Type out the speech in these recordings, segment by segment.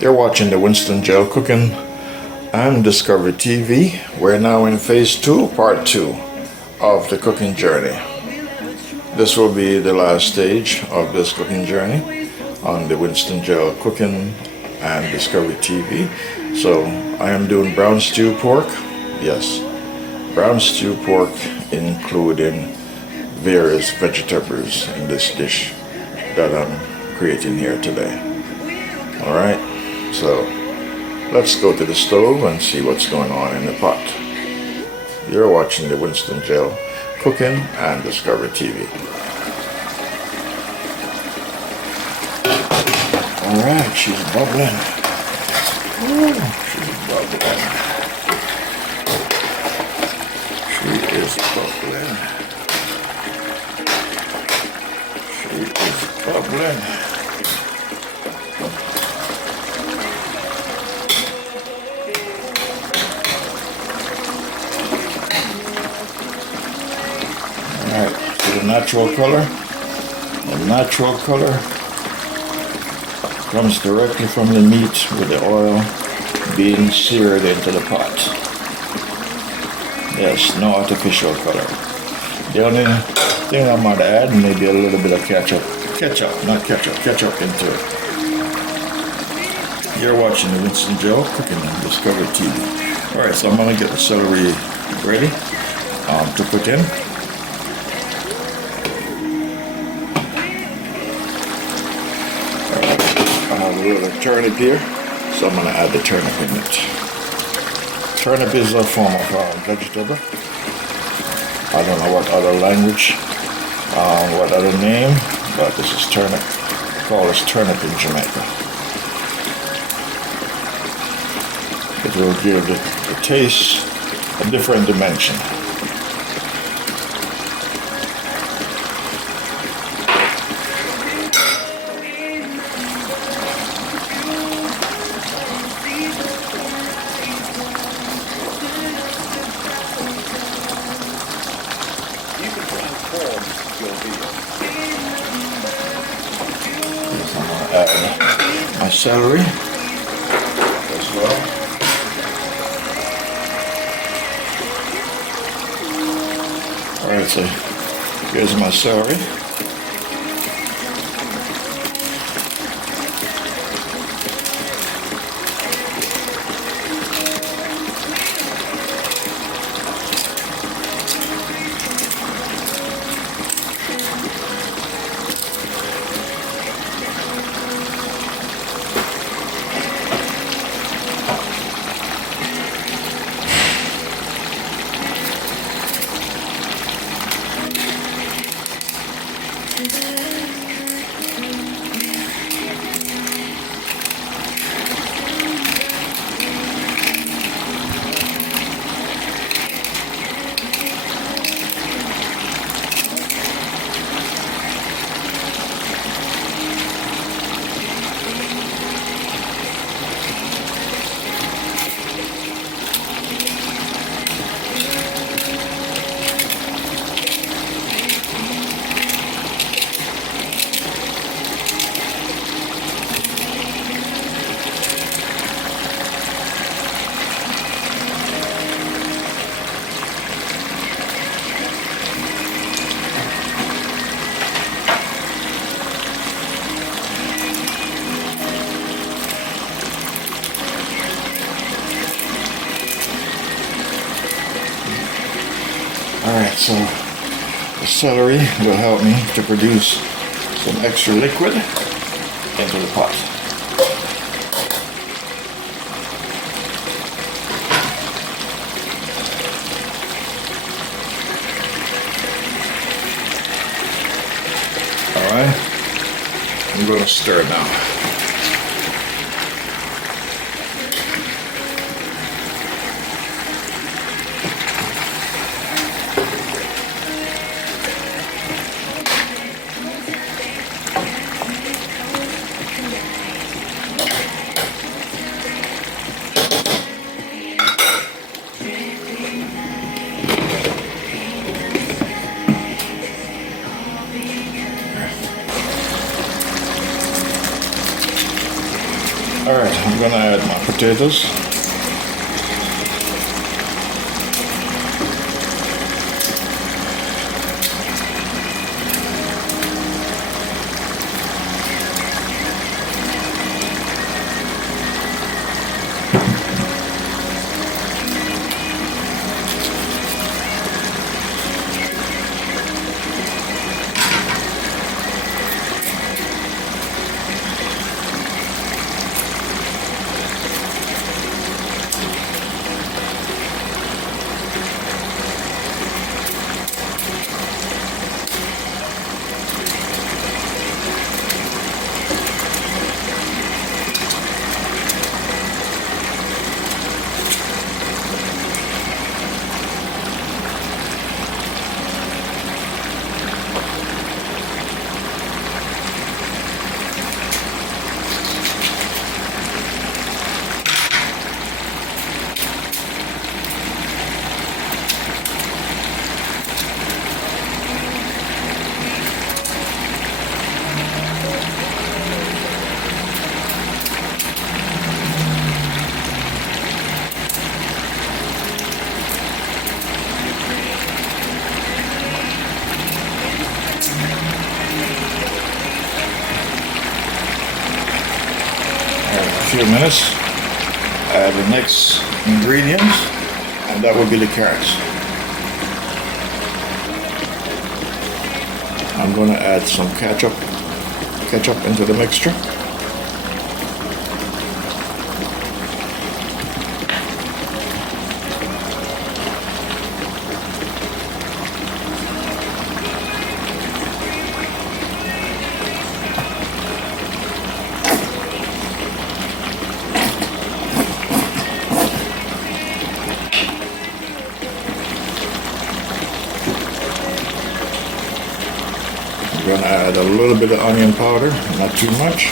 You're watching the Winston Gel Cooking and Discovery TV. We're now in phase 2, part 2 of the cooking journey. This will be the last stage of this cooking journey on the Winston Gel Cooking and Discovery TV. So I am doing brown stew pork. Yes, brown stew pork including various vegetables in this dish that I'm creating here today. Alright, so let's go to the stove and see what's going on in the pot. You're watching the Winston Gel Cooking and Discovery TV. Alright, she's bubbling. Ooh, she's bubbling. She is bubbling. She is bubbling. Alright, so the natural color. The natural color comes directly from the meat with the oil being seared into the pot. Yes, no artificial color. The only thing I might add, maybe a little bit of ketchup into it. You're watching the Winston Gel Cooking and Discovery TV. Alright, so I'm going to get the celery ready to put in. A little turnip here, so I'm going to add the turnip in it. Turnip is a form of vegetable. I don't know what other language, what other name, but this is turnip. We call this turnip in Jamaica. It will give the taste a different dimension. Add my celery as well. Alright, so here's my celery. Alright, so the celery will help me to produce some extra liquid into the pot. Alright, I'm going to stir it now. Alright, I'm gonna add my potatoes. Few minutes, add the next ingredient, and that will be the carrots. I'm going to add some ketchup into the mixture. I'm going to add a little bit of onion powder, not too much.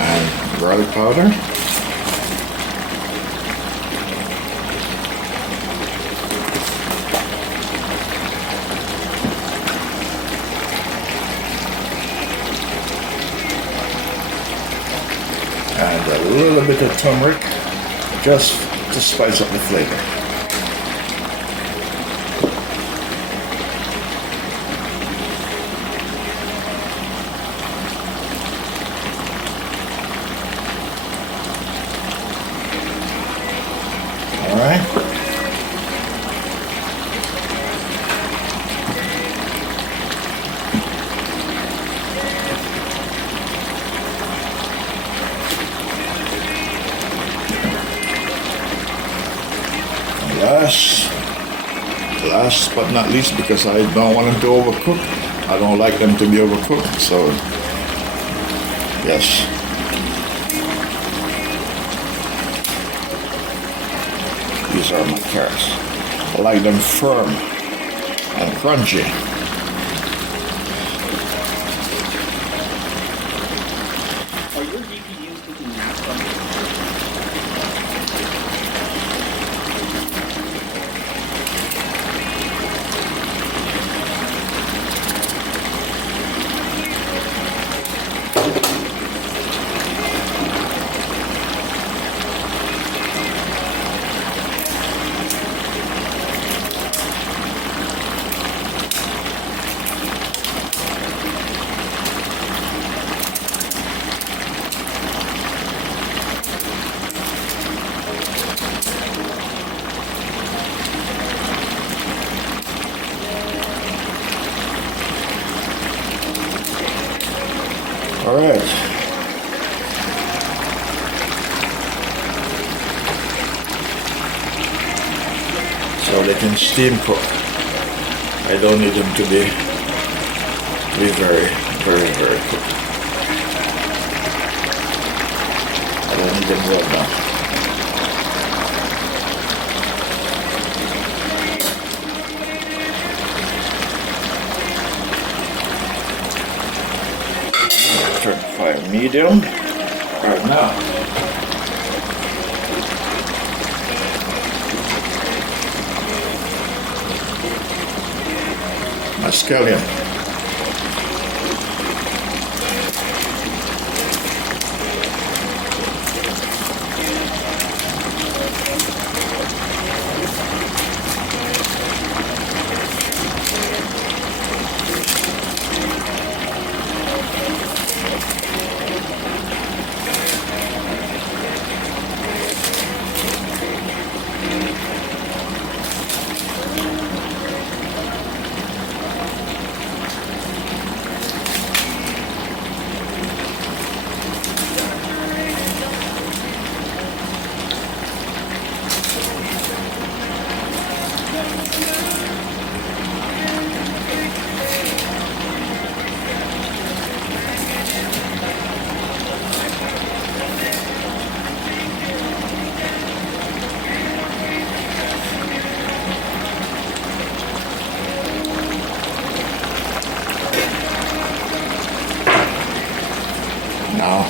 And garlic powder. And a little bit of turmeric, just to spice up the flavor. All right. Last but not least, because I don't want them to overcook. I don't like them to be overcooked, so yes. These are my carrots. I like them firm and crunchy. Are your GPUs cooking now? All right. So they can steam cook. I don't need them to be very cooked. I don't need them well done. Turn fire medium right now. my scallion. Now,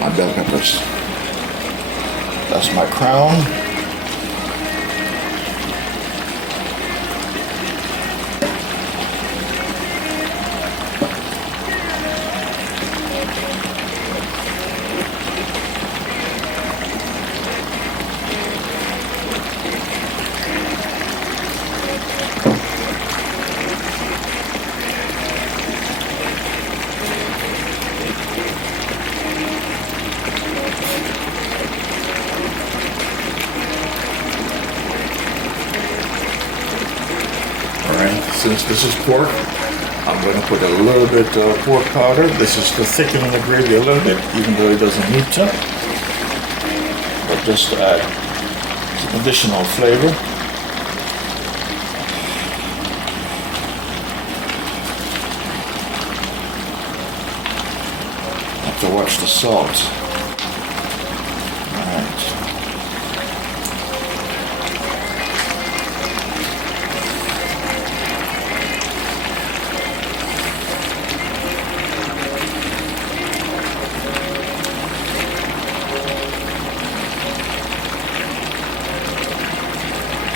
my bell peppers. That's my crown. Since this is pork, I'm going to put a little bit of pork powder. This is to thicken the gravy a little bit, even though it doesn't need to. But just to add some additional flavor. Have to watch the salt.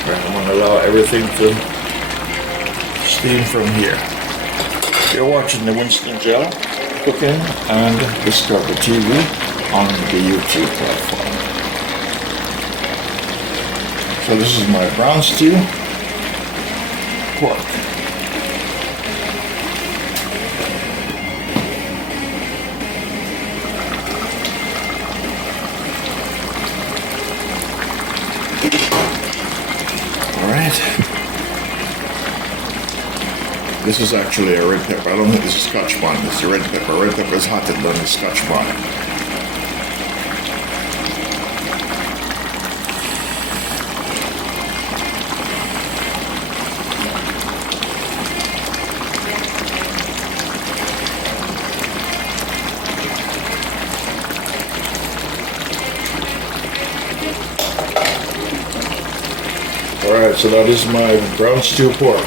I'm going to allow everything to steam from here. You're watching the Winston Gel Cooking and Discover TV on the YouTube platform. So this is my brown stew pork. This is actually a red pepper. I don't think this is Scotch bonnet. It's a red pepper. Red pepper is hotter than the Scotch bonnet. Alright, so that is my brown stew pork.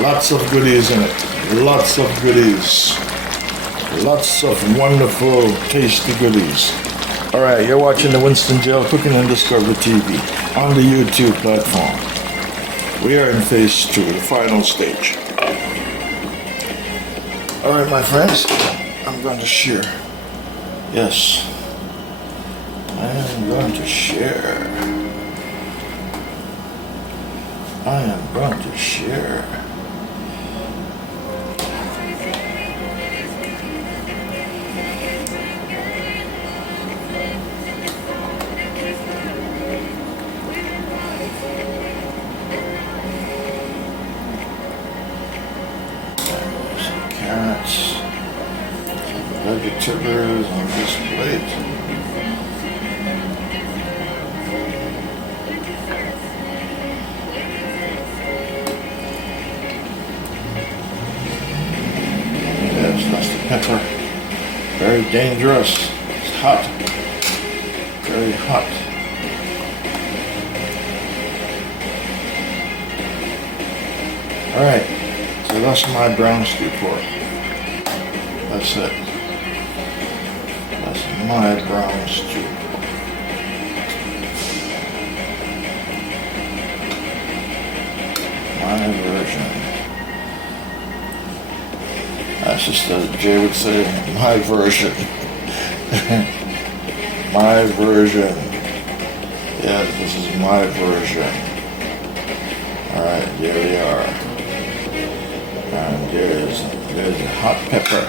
Lots of goodies in it. Lots of goodies. Lots of wonderful, tasty goodies. Alright, you're watching the Winston Gel Cooking and Discover TV on the YouTube platform. We are in phase 2, the final stage. Alright, my friends, I'm going to share. Yes. I am going to share. I am going to share. Vegetables on this plate. Yes, that's the pepper. Very dangerous. It's hot. Very hot. Alright, so that's my brown stew pork. That's it. That's my brown stew. My version. As Sister Jay would say, my version. My version. Yes, this is my version. Alright, here we are. And there's hot pepper.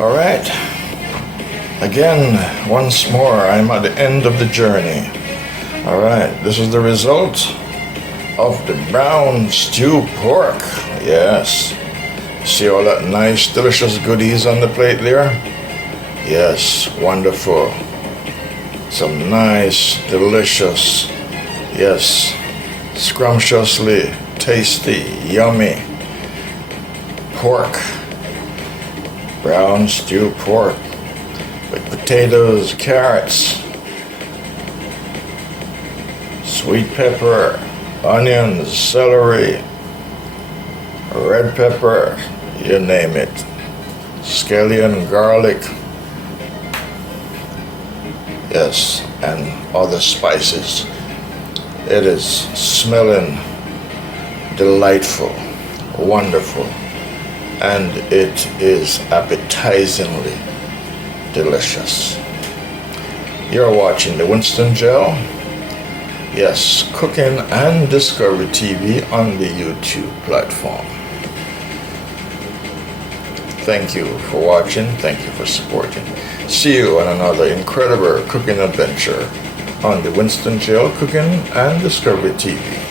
Alright. Again, once more, I'm at the end of the journey. Alright, this is the result of the brown stew pork. Yes. See all that nice, delicious goodies on the plate there? Yes, wonderful. Some nice, delicious, yes, scrumptiously tasty, yummy pork. Brown stew pork with potatoes, carrots, sweet pepper, onions, celery, red pepper, you name it, scallion, garlic, yes, and other spices. It is smelling delightful, wonderful, and it is appetizingly delicious. You're watching the Winston Gel. Yes, Cooking and Discovery TV on the YouTube platform. Thank you for watching. Thank you for supporting. See you on another incredible cooking adventure on the Winston Gel Cooking and Discovery TV.